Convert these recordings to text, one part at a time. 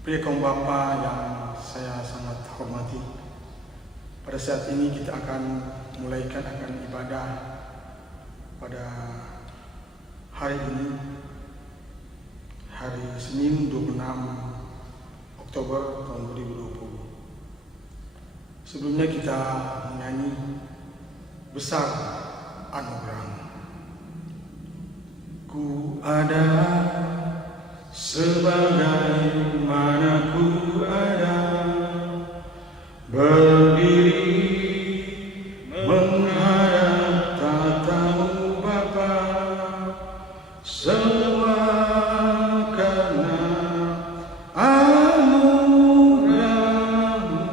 Pria kaum Bapa yang saya sangat hormati, pada saat ini kita akan mulaikan ibadah pada hari ini, hari Senin 26 Oktober tahun 2020. Sebelumnya kita menyanyi Besar Anugerah. Ku ada sebagaimana ku ada, berdiri menghadap tatamu Bapa, semua karena anugerah-Mu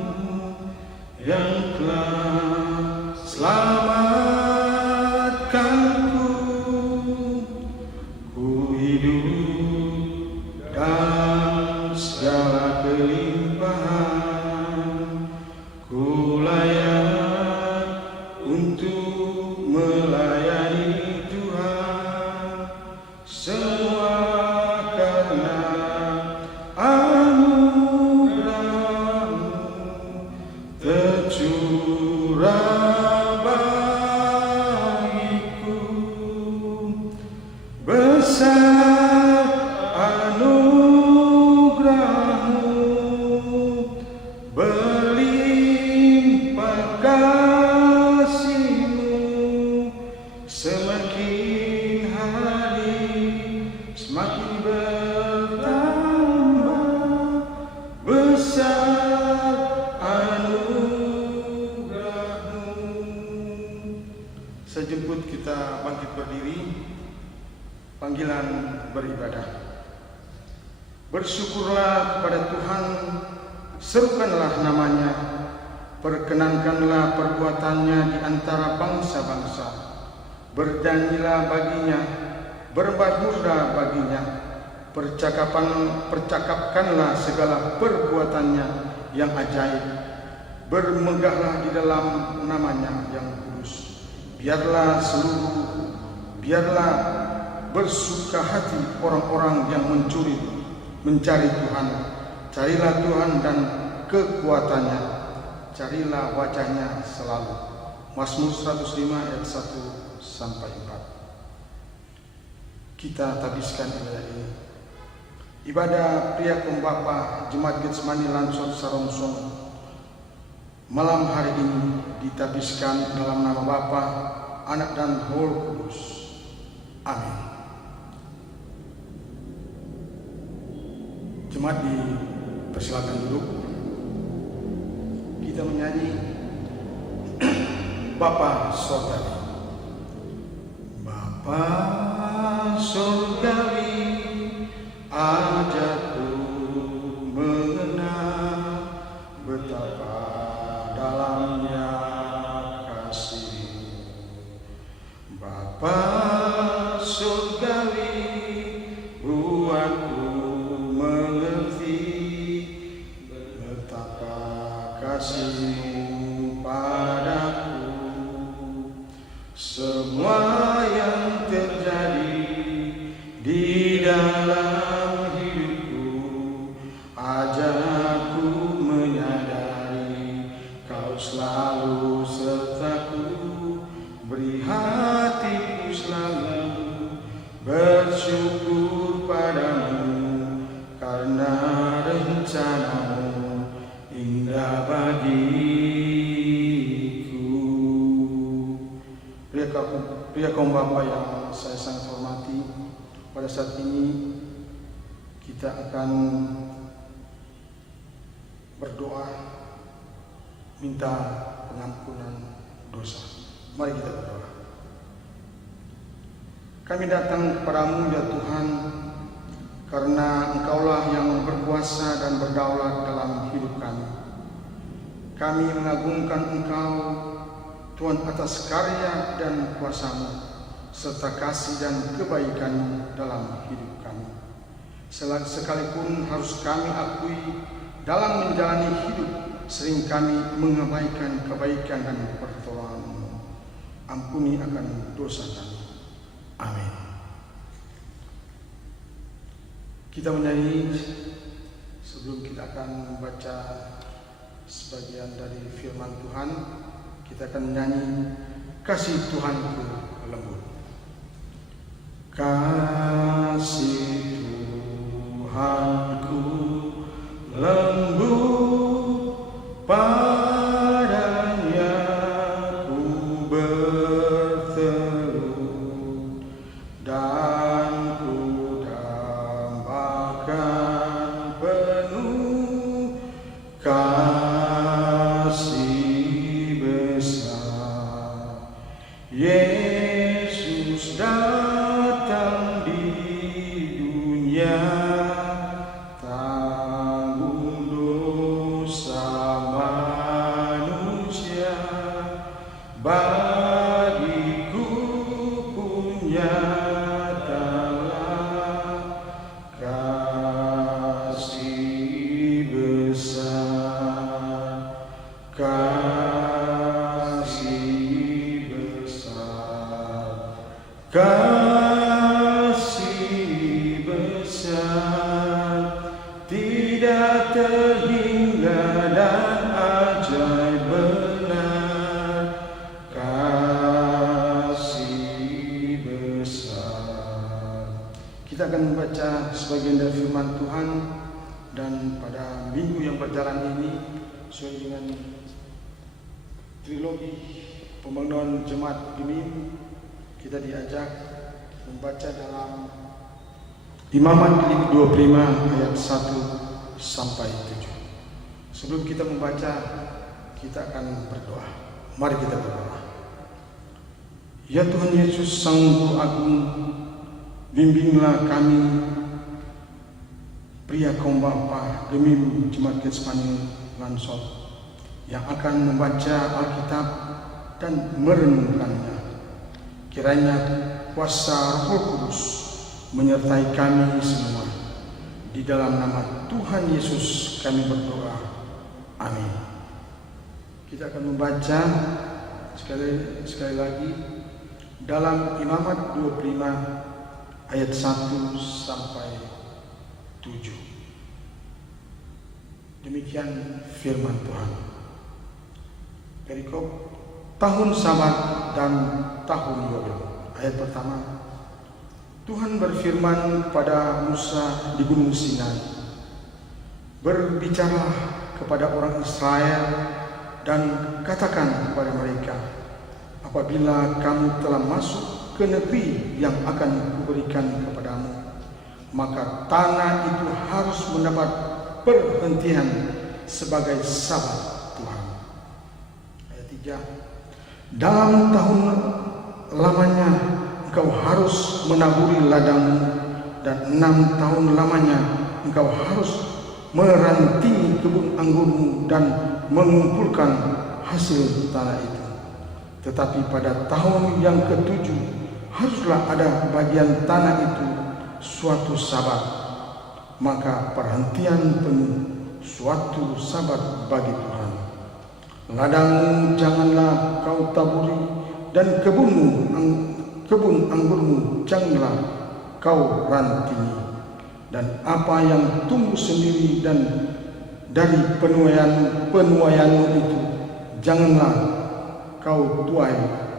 yang telah selamatkanku. Ku hidup dalam segala kelimpahan, ku layak untuk melayani Tuhan, semua karena anugerah-Mu tercurah bagiku. Besar anugerah-Mu, berlimpah kasih-Mu, semakin hari semakin bertambah. Besar anugerah-Mu. Saya jemput kita bangkit berdiri. Panggilan beribadah. Bersyukurlah kepada Tuhan, serukanlah namanya, perkenankanlah perbuatannya di antara bangsa-bangsa. Bernyanyilah baginya, berbahagialah baginya, percakapkanlah segala perbuatannya yang ajaib. Bermegahlah di dalam namanya yang kudus. Biarlah bersuka hati orang-orang yang mencari Tuhan. Carilah Tuhan dan kekuatannya, carilah wajahnya selalu. Mazmur 105 ayat 1 sampai 4. Kita tabiskan ibadah ini. Ibadah pria kaum Bapa Jemaat Getsemani Lansor Sarongsong malam hari ini ditabiskan dalam nama Bapa, Anak dan Roh Kudus. Amin. Jemaat dipersilakan duduk. Kita menyanyi Bapa Sorgawi. Bapa Sorgawi, ajarku mengenal betapa dalamnya kasih-Mu. Bapa Sorgawi, buatku mengerti betapa kasih-Mu padaku. Semua yang terjadi di dalam hidupku, ajar aku menyadari Kau selalu sertaku. Beri hatiku selalu bersyukur padamu, karena rencana-Mu indah bagiku. Pria kaum Bapa yang saya sangat hormati, pada saat ini kita akan berdoa minta pengampunan dosa. Mari kita berdoa. Kami datang kepadamu ya Tuhan, karena Engkaulah yang berkuasa dan berdaulat dalam hidup kami. Kami mengagungkan Engkau, Tuhan, atas karya dan kuasa-Mu, serta kasih dan kebaikan-Mu dalam hidup kami. Sekalipun harus kami akui, dalam menjalani hidup sering kami mengabaikan kebaikan dan pertolongan-Mu. Ampuni akan dosa kami. Amin. Kita menyanyi Sebelum kita akan membaca sebagian dari firman Tuhan, kita akan menyanyi Kasih Tuhanku Lembut. Kasih Tuhanku lembut, padanya ku bertelut dan ku dambakan penuh kasih besar. Yesus datang di dunia, tanggung dosa manusia, bagiku pun nyatalah kasih besar, kasih besar, kasih besar, tidak terhingga dan ajaib benar, kasih besar. Kita akan membaca sebagian dari firman Tuhan, dan pada minggu yang berjalan ini sesuai dengan trilogi pembangunan Jemaat Bimim, kita diajak membaca dalam Imamat 25 ayat 1 sampai 7. Sebelum kita membaca, kita akan berdoa. Mari kita berdoa. Ya Tuhan Yesus, Sang Guru Agung, bimbinglah kami, pria kaum bapa Gemim Jemaat Getsemani Lansor, yang akan membaca Alkitab dan merenungkannya. Kiranya kuasa Roh Kudus menyertai kami semua. Di dalam nama Tuhan Yesus kami berdoa. Amin. Kita akan membaca sekali lagi dalam Imamat 25 ayat 1 sampai 7. Demikian firman Tuhan. Perikop tahun Sabat dan tahun Yobel. Ayat pertama, Tuhan berfirman kepada Musa di Gunung Sinai, berbicaralah kepada orang Israel dan katakan kepada mereka, apabila kamu telah masuk ke negeri yang akan kuberikan kepadamu, maka tanah itu harus mendapat perhentian sebagai Sabat Tuhan. Ayat 3, dalam tahun lamanya engkau harus menaburi ladangmu, dan 6 tahun lamanya engkau harus merantingi kebun anggurmu dan mengumpulkan hasil tanah itu. Tetapi pada tahun yang ke-7 haruslah ada bagian tanah itu suatu Sabat, maka perhentian penuh suatu Sabat bagi Tuhan. Ladangmu janganlah kau taburi, dan kebun anggurmu janganlah kau rantingi, dan apa yang tumbuh sendiri dan dari penuaianmu itu janganlah kau tuai,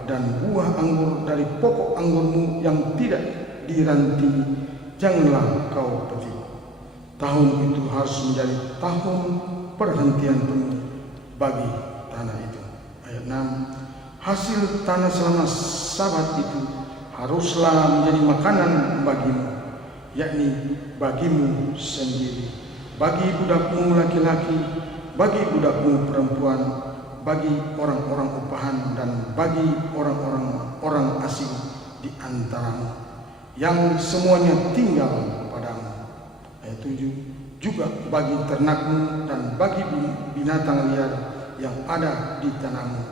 dan buah anggur dari pokok anggurmu yang tidak dirantingi janganlah kau petik. Tahun itu harus menjadi tahun perhentian penuh bagi tanah itu. Ayat 6, hasil tanah selama Sabat itu haruslah menjadi makanan bagimu, yakni bagimu sendiri, bagi budakmu laki-laki, bagi budakmu perempuan, bagi orang-orang upahan, dan bagi orang asing di antaramu, yang semuanya tinggal padamu. Ayat 7, juga bagi ternakmu dan bagi binatang liar yang ada di tanahmu,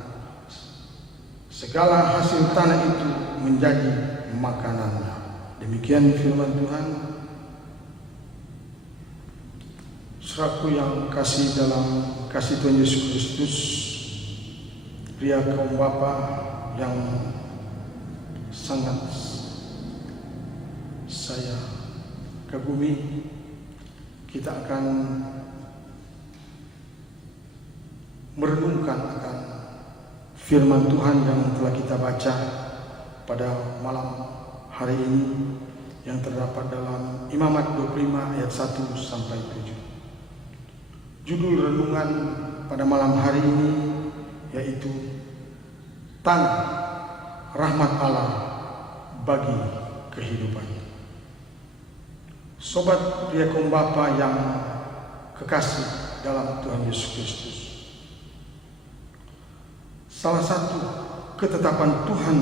segala hasil tanah itu menjadi makanannya. Demikian firman Tuhan. Saudaraku yang kasih dalam kasih Tuhan Yesus Kristus, pria kaum bapa yang sangat saya kagumi, kita akan merenungkan akan firman Tuhan yang telah kita baca pada malam hari ini yang terdapat dalam Imamat 25 ayat 1 sampai 7. Judul renungan pada malam hari ini yaitu Tanah Rahmat Allah bagi kehidupan. Sobat pria kaum Bapa yang kekasih dalam Tuhan Yesus Kristus, salah satu ketetapan Tuhan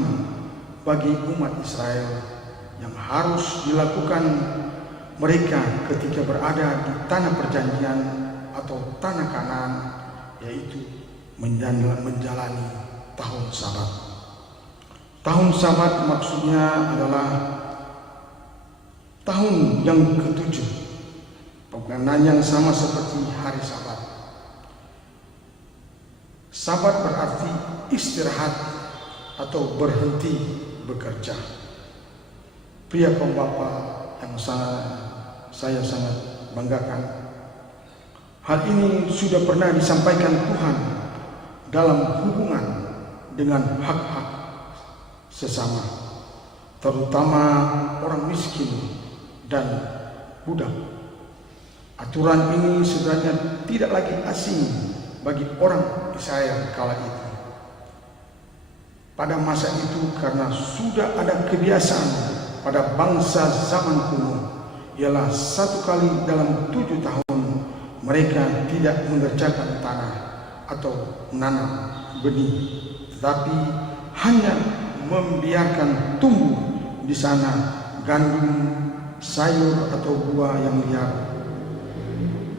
bagi umat Israel yang harus dilakukan mereka ketika berada di tanah perjanjian atau tanah Kanaan, yaitu menjalani tahun Sabat. Tahun Sabat maksudnya adalah tahun yang ke-7, pengenaan yang sama seperti hari Sabat. Sabat berarti istirahat atau berhenti bekerja. Pria kaum Bapa yang saya sangat banggakan, hal ini sudah pernah disampaikan Tuhan dalam hubungan dengan hak-hak sesama, terutama orang miskin dan budak. Aturan ini sebenarnya tidak lagi asing bagi orang Israel kala itu. Pada masa itu, karena sudah ada kebiasaan pada bangsa zaman kuno, ialah 1 kali dalam 7 tahun mereka tidak mengerjakan tanah atau menanam benih, tetapi hanya membiarkan tumbuh di sana gandum, sayur atau buah yang liar.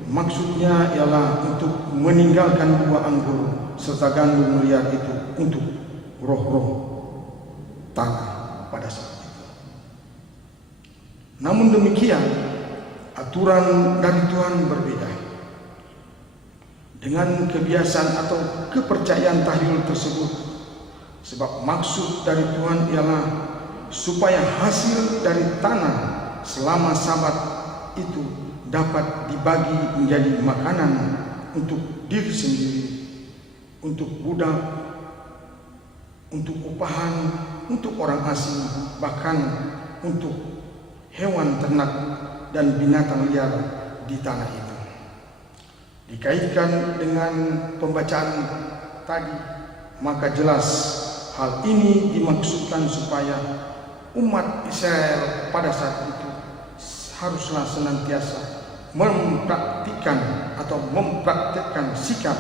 Maksudnya ialah untuk meninggalkan buah anggur serta gandum liar itu untuk roh-roh tanah pada saat itu. Namun demikian, aturan dari Tuhan berbeda. Dengan kebiasaan atau kepercayaan tahlil tersebut, sebab maksud dari Tuhan ialah supaya hasil dari tanah selama Sabat itu dapat dibagi menjadi makanan untuk diri sendiri, untuk budak, untuk upahan, untuk orang asing, bahkan untuk hewan ternak dan binatang liar di tanah itu. Dikaitkan dengan pembacaan tadi, maka jelas hal ini dimaksudkan supaya umat Israel pada saat itu haruslah senantiasa mempraktikkan sikap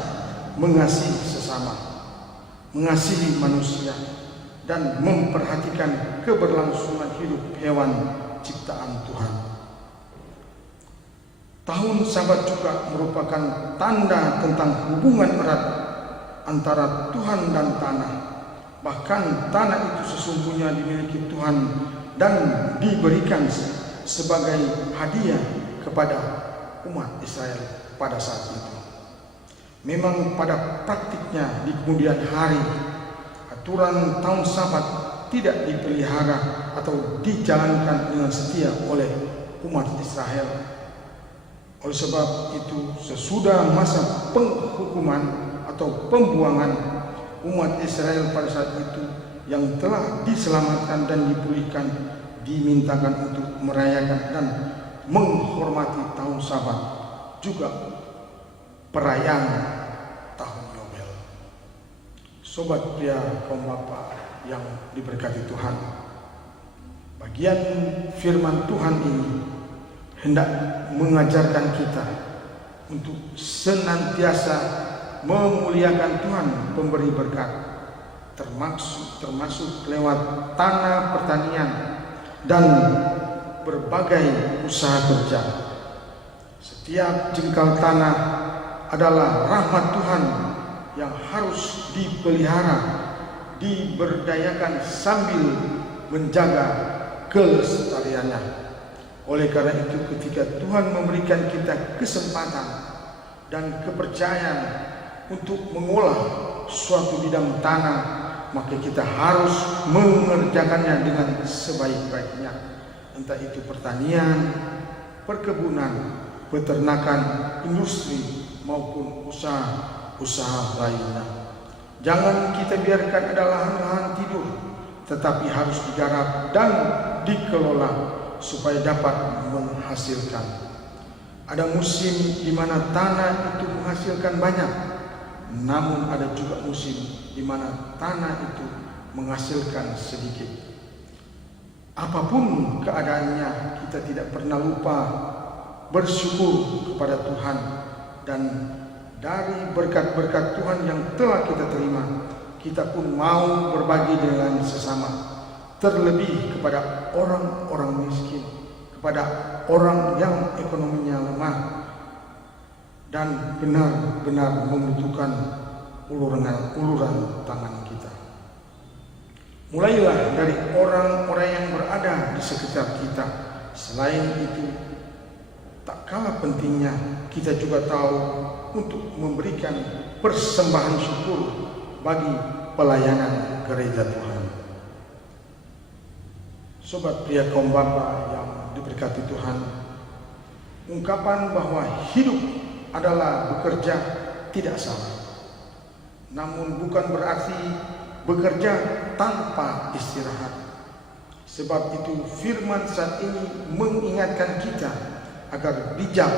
mengasihi sesama, mengasihi manusia, dan memperhatikan keberlangsungan hidup hewan ciptaan Tuhan. Tahun Sabat juga merupakan tanda tentang hubungan erat antara Tuhan dan tanah. Bahkan tanah itu sesungguhnya dimiliki Tuhan dan diberikan sebagai hadiah kepada umat Israel pada saat itu. Memang pada praktiknya di kemudian hari, aturan tahun Sabat tidak dipelihara atau dijalankan dengan setia oleh umat Israel. Oleh sebab itu, sesudah masa penghukuman atau pembuangan, umat Israel pada saat itu yang telah diselamatkan dan dipulihkan dimintakan untuk merayakan dan menghormati tahun Sabat, juga perayaan tahun Yobel. Sobat pria kaum Bapa yang diberkati Tuhan, bagian firman Tuhan ini hendak mengajarkan kita untuk senantiasa memuliakan Tuhan pemberi berkat, termasuk lewat tanah pertanian dan berbagai usaha kerja. Setiap jengkal tanah adalah rahmat Tuhan yang harus dipelihara, diberdayakan sambil menjaga kelestariannya. Oleh karena itu, ketika Tuhan memberikan kita kesempatan dan kepercayaan untuk mengolah suatu bidang tanah, maka kita harus mengerjakannya dengan sebaik-baiknya. Entah itu pertanian, perkebunan, peternakan, industri, maupun usaha lainnya. Jangan kita biarkan ada lahan-lahan tidur, tetapi harus digarap dan dikelola supaya dapat menghasilkan. Ada musim di mana tanah itu menghasilkan banyak, namun ada juga musim di mana tanah itu menghasilkan sedikit. Apapun keadaannya, kita tidak pernah lupa bersyukur kepada Tuhan, dan dari berkat-berkat Tuhan yang telah kita terima, kita pun mau berbagi dengan sesama, terlebih kepada orang-orang miskin, kepada orang yang ekonominya lemah dan benar-benar membutuhkan uluran tangan kita. Mulailah dari orang-orang yang berada di sekitar kita. Selain itu, tak kalah pentingnya kita juga tahu untuk memberikan persembahan syukur bagi pelayanan gereja Tuhan. Sobat pria kaum bapa yang diberkati Tuhan, ungkapan bahwa hidup adalah bekerja tidak salah. Namun bukan berarti bekerja tanpa istirahat. Sebab itu firman saat ini mengingatkan kita agar bijak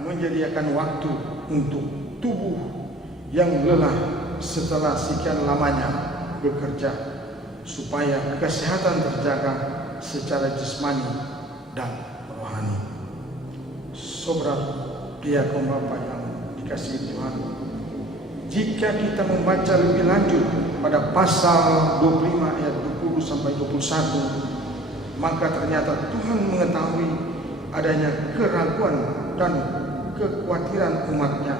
menyediakan waktu untuk tubuh yang lelah setelah sekian lamanya bekerja, supaya kesehatan terjaga secara jasmani dan rohani. Sobat pria kaum bapa yang dikasihi Tuhan, jika kita membaca lebih lanjut pada pasal 25 ayat 20 sampai 21, maka ternyata Tuhan mengetahui adanya keraguan dan kekhawatiran umatnya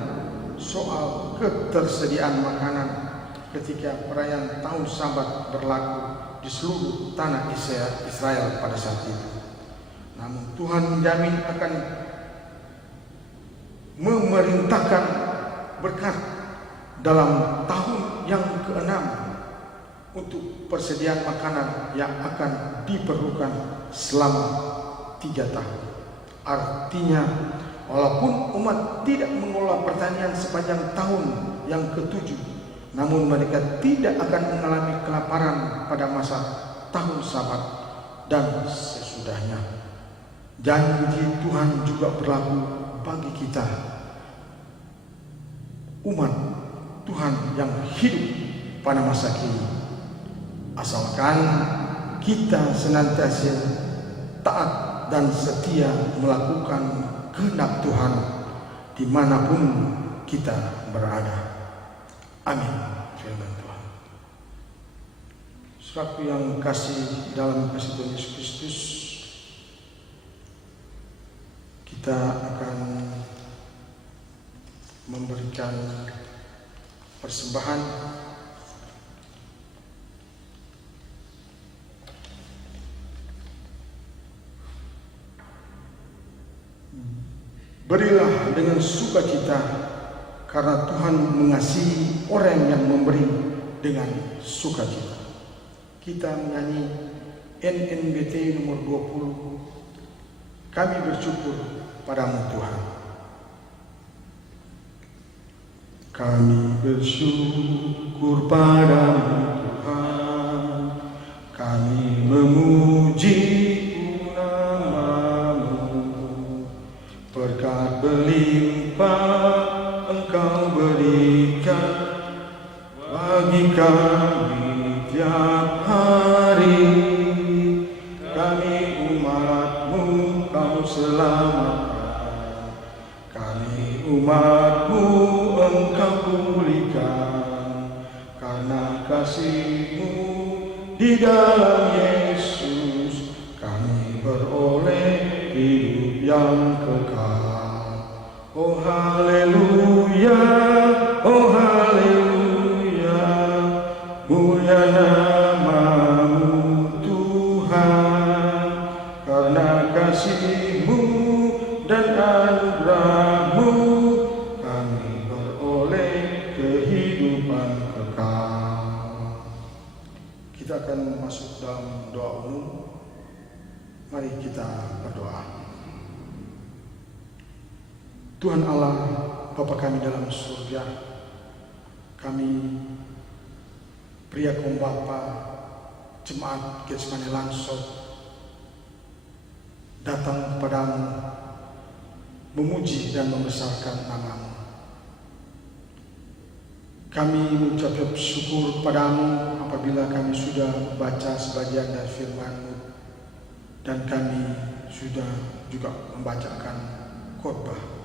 soal ketersediaan makanan ketika perayaan tahun Sabat berlaku di seluruh tanah Israel pada saat itu. Namun Tuhan menjamin akan memerintahkan berkat dalam tahun yang ke-6 untuk persediaan makanan yang akan diperlukan selama 3 tahun. Artinya, walaupun umat tidak mengolah pertanian sepanjang tahun yang ke-7, namun mereka tidak akan mengalami kelaparan pada masa tahun Sabat dan sesudahnya. Janji Tuhan juga berlaku bagi kita, umat Tuhan yang hidup pada masa kini, asalkan kita senantiasa taat dan setia melakukan kehendak Tuhan dimanapun kita berada. Amin. Firman Tuhan. Saudaraku yang kasih dalam kasih Tuhan Yesus Kristus, kita akan memberikan persembahan berilah dengan sukacita, karena Tuhan mengasihi orang yang memberi dengan sukacita. Kita menyanyi NNBT nomor 20, Kami Bersyukur Padamu Tuhan. Kami bersyukur padamu Tuhan, kami memuji nama-Mu, berkat berlimpah Engkau berikan bagi kami tiap hari. Kami umat-Mu Kau selamatkan, kami umat-Mu Engkau pulihkan, karena kasih-Mu di dalam Yesus kami beroleh hidup yang kekal. Oh haleluya, oh haleluya, mulia nama-Mu Tuhan, karena kasih-Mu dan anugerah-Mu kita akan masuk dalam doa umum. Mari kita berdoa. Tuhan Allah, Bapa kami dalam surga, kami pria kaum Bapa, jemaat Getsemani Langsot, datang kepadamu, memuji dan membesarkan nama-Mu. Kami mengucap syukur padamu apabila kami sudah membaca sebagian dari firman-Mu, dan kami sudah juga membacakan khotbah.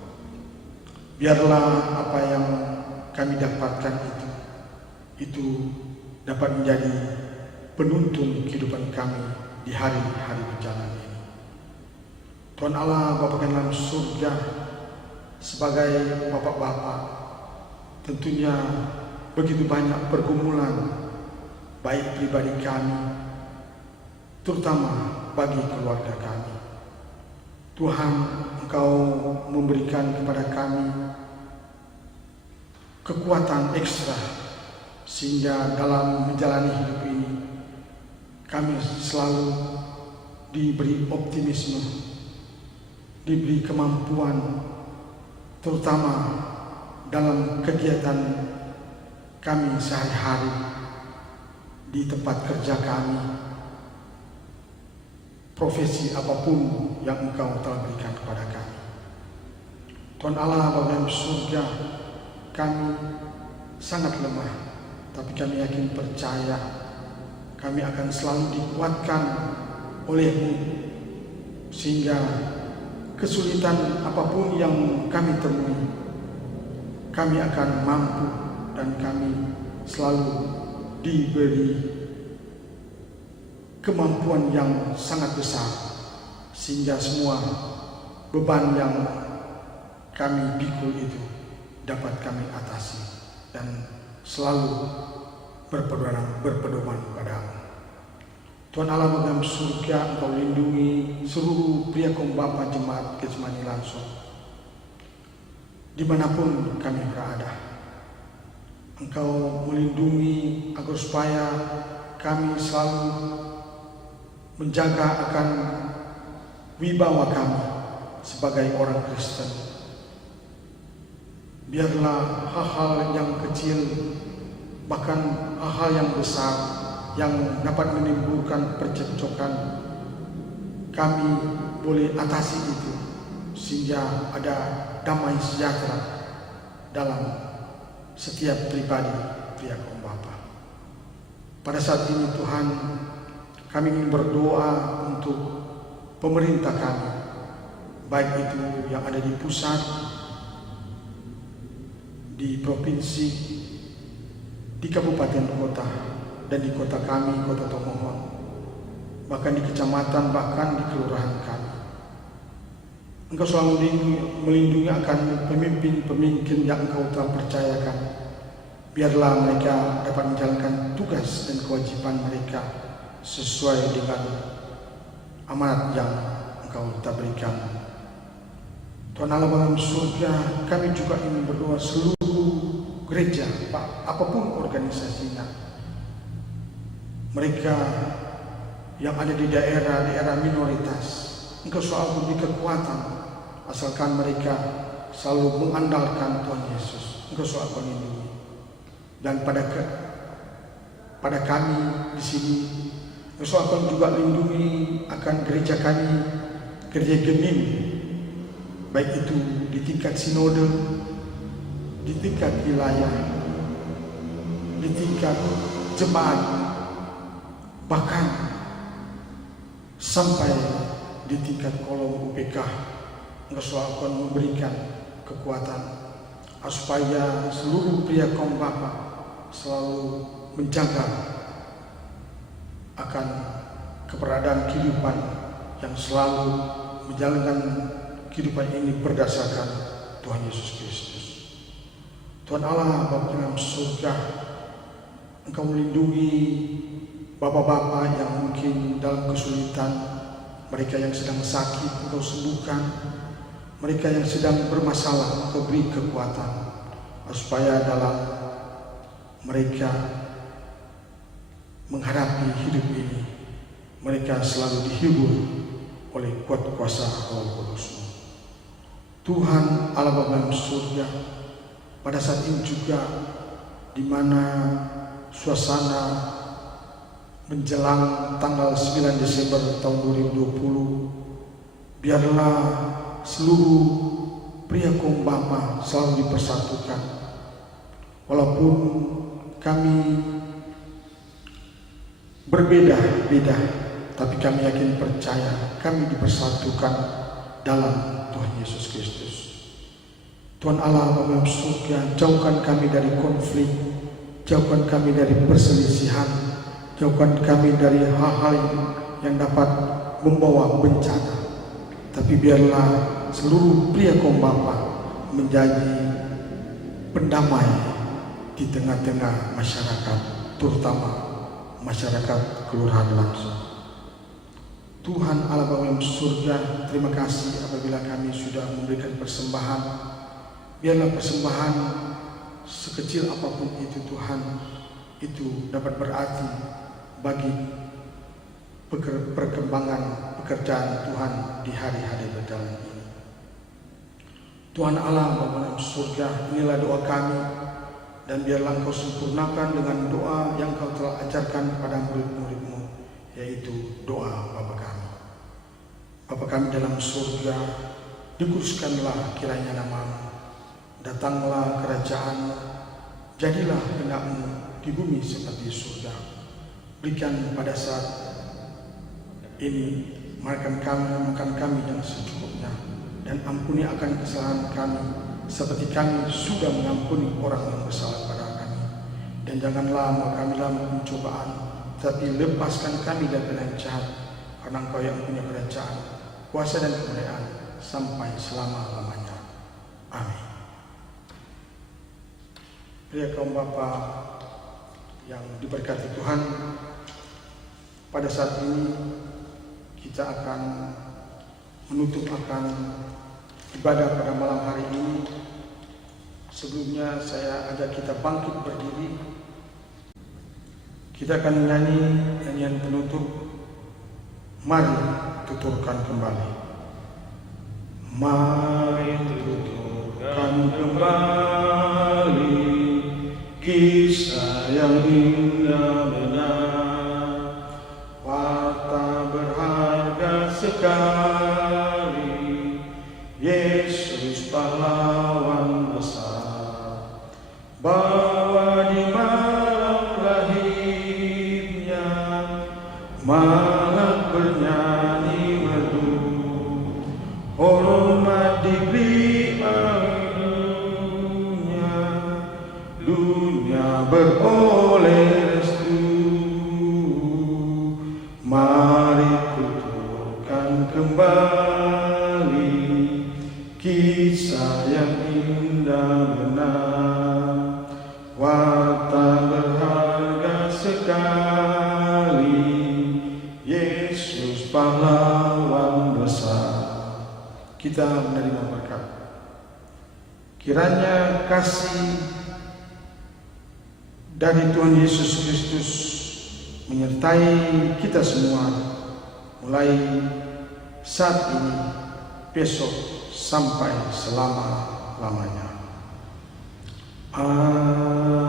Biarlah apa yang kami dapatkan itu dapat menjadi penuntun kehidupan kami di hari-hari berjalan ini. Tuhan Allah, Bapa kami dalam surga, sebagai Bapak-Bapak, tentunya begitu banyak pergumulan, baik pribadi kami, terutama bagi keluarga kami. Tuhan, Engkau memberikan kepada kami kekuatan ekstra, sehingga dalam menjalani hidup ini kami selalu diberi optimisme, diberi kemampuan, terutama dalam kegiatan kami sehari-hari di tempat kerja kami, profesi apapun yang Engkau telah berikan kepada kami. Tuhan Allah, Bapa yang surga, kami sangat lemah, tapi kami yakin percaya kami akan selalu dikuatkan oleh-Mu, sehingga kesulitan apapun yang kami temui, kami akan mampu dan kami selalu diberi kemampuan yang sangat besar, sehingga semua beban yang kami pikul itu dapat kami atasi dan selalu berpedoman padamu. Tuhan Allah, dalam surga, Engkau lindungi seluruh pria kaum Bapa jemaat Getsemani Langsot dimanapun kami berada. Engkau melindungi agar supaya kami selalu menjaga akan wibawa kami sebagai orang Kristen. Biarlah hal-hal yang kecil, bahkan hal-hal yang besar yang dapat menimbulkan percekcokan, kami boleh atasi itu, sehingga ada damai sejahtera dalam setiap pribadi pria kaum Bapa. Pada saat ini Tuhan, kami ingin berdoa untuk pemerintah kami, baik itu yang ada di pusat, di provinsi, di kabupaten kota, dan di kota kami, Kota Tomohon, bahkan di kecamatan, bahkan di kelurahan kami. Engkau selalu melindungi akan pemimpin-pemimpin yang Engkau telah percayakan. Biarlah mereka dapat menjalankan tugas dan kewajiban mereka sesuai dengan amanat yang Engkau telah berikan. Tuhan Allah dalam surga, kami juga ingin berdoa seluruh gereja, apapun organisasinya, mereka yang ada di daerah-daerah minoritas, Engkau selalu beri kekuatan, asalkan mereka selalu mengandalkan Tuhan Yesus. Engkau selalu melindungi. Dan pada kami di sini, Engkau selalu juga lindungi akan gereja kami, gereja Gemim, baik itu di tingkat sinode, di tingkat wilayah, di tingkat jemaat, bahkan sampai di tingkat kolom UPK. Engkau selalu akan memberikan kekuatan supaya seluruh pria kaum Bapa selalu menjaga akan keberadaan kehidupan yang selalu menjalankan kehidupan ini berdasarkan Tuhan Yesus Kristus. Tuhan Allah, Bapa dalam surga, Engkau melindungi bapak-bapak yang mungkin dalam kesulitan, mereka yang sedang sakit, Engkau sembuhkan, mereka yang sedang bermasalah, Engkau beri kekuatan supaya dalam mereka menghadapi hidup ini, mereka selalu dihibur oleh kuat kuasa Roh Kudus. Tuhan Allah Bapa yang surga, pada saat ini juga di mana suasana menjelang tanggal 9 Desember tahun 2020, biarlah seluruh pria kaum Bapa selalu dipersatukan. Walaupun kami berbeda-beda, tapi kami yakin percaya kami dipersatukan dalam Tuhan Yesus Kristus. Tuhan Allah Bapa yang surga, jauhkan kami dari konflik, jauhkan kami dari perselisihan, jauhkan kami dari hal-hal yang dapat membawa bencana. Tapi biarlah seluruh pria kaum Bapa menjadi pendamai di tengah-tengah masyarakat, terutama masyarakat kelurahan langsung. Tuhan Allah Bapa yang surga, terima kasih apabila kami sudah memberikan persembahan. Biarlah persembahan sekecil apapun itu Tuhan, itu dapat berarti bagi perkembangan pekerjaan Tuhan di hari-hari berjalan ini. Tuhan Allah Bapa yang surga, inilah doa kami, dan biarlah Engkau sempurnakan dengan doa yang Kau telah ajarkan kepada murid-murid-Mu, yaitu doa Bapa kami. Bapa kami dalam surga, dikuduskanlah kiranya nama-Mu, datanglah kerajaan-Mu, jadilah kehendak-Mu di bumi seperti di surga. Berikan pada saat ini makan kami yang secukupnya, dan ampuni akan kesalahan kami seperti kami sudah mengampuni orang yang bersalah pada kami. Dan janganlah membawa kami dalam pencobaan, tapi lepaskan kami dari yang jahat, karena Engkau yang punya kerajaan, kuasa dan kemuliaan sampai selama-lamanya. Amin. Pria kaum Bapa yang diberkati Tuhan, pada saat ini kita akan menutup akan ibadah pada malam hari ini. Sebelumnya saya ajak kita bangkit berdiri. Kita akan menyanyi nyanyian penutup, mari tuturkan kembali. Mari tuturkan kembali kisah yang indah benar, warta berharga sekali, Yesus pahlawan besar, bahwa di malam lahirnya malam bernyanyi merdu, hormat diberi dunia, dunia beroleh restu. Mari tuturkan kembali kisah yang indah benar, warta berharga sekali, Yesus pahlawan besar. Kita menerima berkat. Kiranya kasih dari Tuhan Yesus Kristus menyertai kita semua, mulai saat ini, besok, sampai selama-lamanya. Amin.